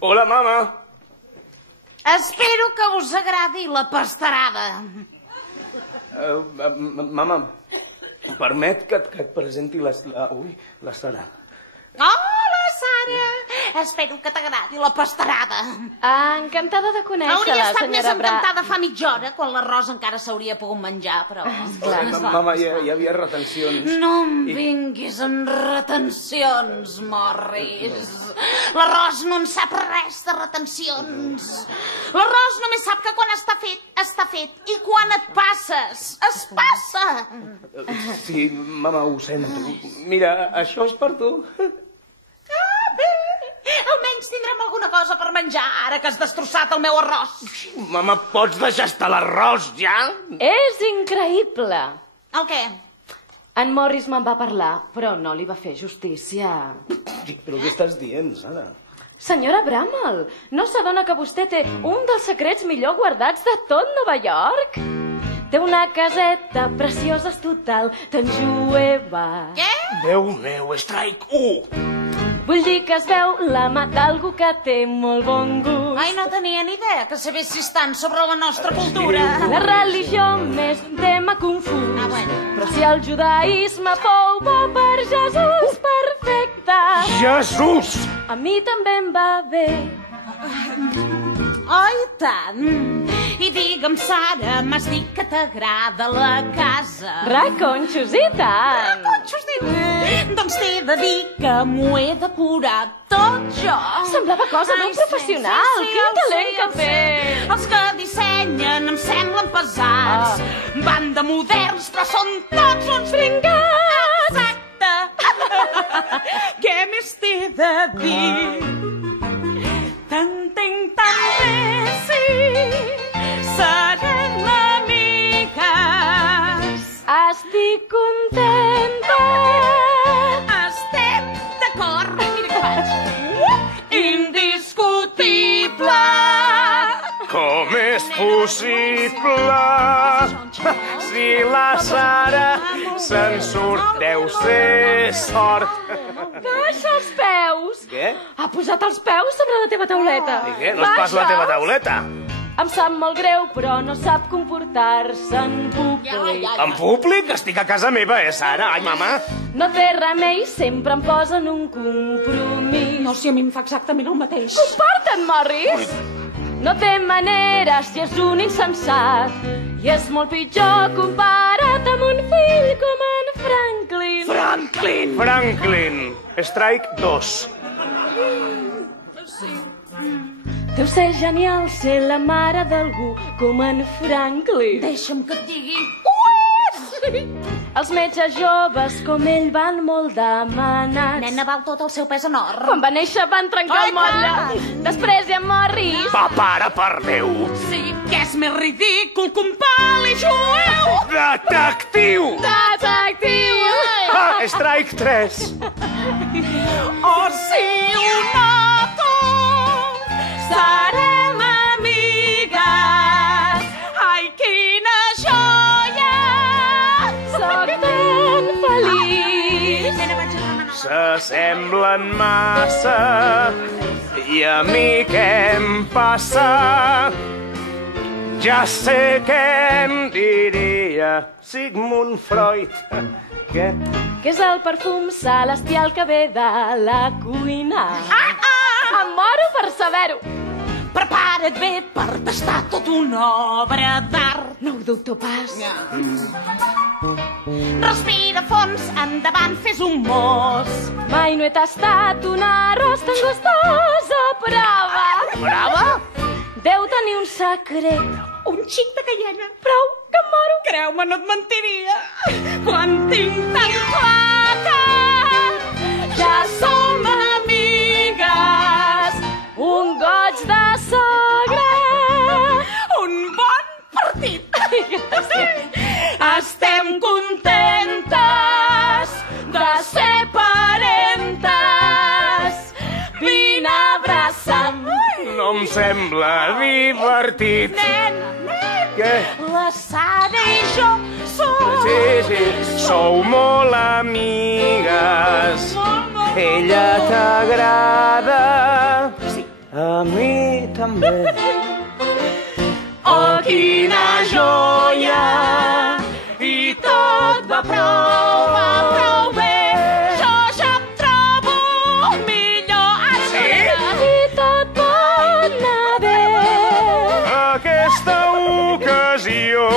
Hola, mama. Espero que us agradi la pastarada. Mama, permet que et presenti la Sara. Hola, Sara! Espero que t'agradi la pastarada. Encantada de conèixer-la, Hauria estat més senyora Bra... encantada fa mitja hora, quan l'arròs encara s'hauria pogut menjar, però... Mama, hi havia retencions. No em vinguis amb retencions, Morris. L'arròs no en sap res de retencions. L'arròs només sap que quan està fet, està fet. I quan et passes, es passa. Sí, mama, ho sento. Mira, això és per tu. Almenys tindrem alguna cosa per menjar, ara que has destrossat el meu arròs. Mama, pots deixar estar l'arròs, ja? És increïble. El què? En Morris me'n va parlar, però no li va fer justícia. Però què estàs dient, Sara? Senyora Bramall, no s'adona que vostè té un dels secrets millor guardats de tot Nova York? Té una caseta preciosa, és total, tan jueva. Què? Déu meu, Strike 1! Vull dir que es veu la mà d'algú que té molt bon gust. Ai, no tenia ni idea que sabessis tant sobre la nostra cultura. La religió més un tema confús. Bueno. Però si el judaïsme fou bo per Jesús, perfecte. Jesús! A mi també em va bé. Oi, tant. I digue'm, Sara, m'has dit que t'agrada la casa. Reconxos i tant. Reconxos, diu. Doncs t'he de dir que m'ho he decorat tot jo. Semblava cosa d'un professional. Quin talent que té. Els que dissenyen em semblen pesats. Van de moderns, però són tots uns fringats. Exacte. Què més t'he de dir? T'entenc tan bé, sí. Serem amigues. Estic contenta. Estem d'acord. Mira que vaig. Indiscutible. Com és possible? Si la Sara se'n surt, deu ser sort. Baixa els peus. Què? Ha posat els peus sobre la teva tauleta. I què? No és pas la teva tauleta. Em sap molt greu, però no sap comportar-se en públic. En públic? Estic a casa meva, Sara? Ai, mama. No té remei, sempre em posa en un compromís. No, si a mi em fa exactament el mateix. Comporta't, Morris! No té maneres i és un insensat. I és molt pitjor comparat amb un fill com en Franklin. Franklin! Franklin! Strike 2. Deu ser genial ser la mare d'algú com en Franklin. Deixa'm que et digui. Els metges joves com ell van molt demanats. Nena, val tot el seu pes en or. Quan va néixer van trencar el motlle. Després hi ha Morris. Va, para, per Déu! Sí, que és més ridícul que un pal i jueu. Detectiu! Detectiu! Strike 3. Oh, sí, ho noto. Serem amigues. Ai, quina joia. Soc tan feliç. Nena, vaig a remenar. S'assemblen massa i a mi què em passa? Ja sé què em diria Sigmund Freud. Què? Que és el perfum celestial que ve de la cuina. Em moro per saber-ho. Prepara't bé per tastar tot una obra d'art. No ho dubto pas. Respira fons, endavant, fes un mos. Mai no he tastat un arròs tan gustós. Prova. Brava? Deu tenir un secret. Un xic de caiena. Prou, que em moro. Creu-me, no et mentiria. Quan tinc tan clar que ja som amigues. Un goig de sogra. Un bon partit. Estem contentes de ser parentes. Vine a abraçar-me. No em sembla divertit. Nena, Què? la Sara i jo som... Sí, sou molt amigues. Ella t'agrada. Sí. A mi també. Oh, quina joia! I tot va prou bé. Jo ja em trobo millor. Sí? I tot pot anar bé. Aquesta ocasió.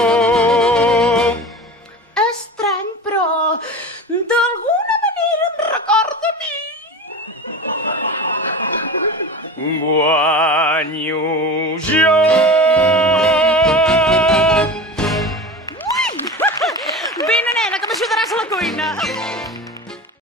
Estrany, però d'alguna manera em recorda a mi. Guanyo jo.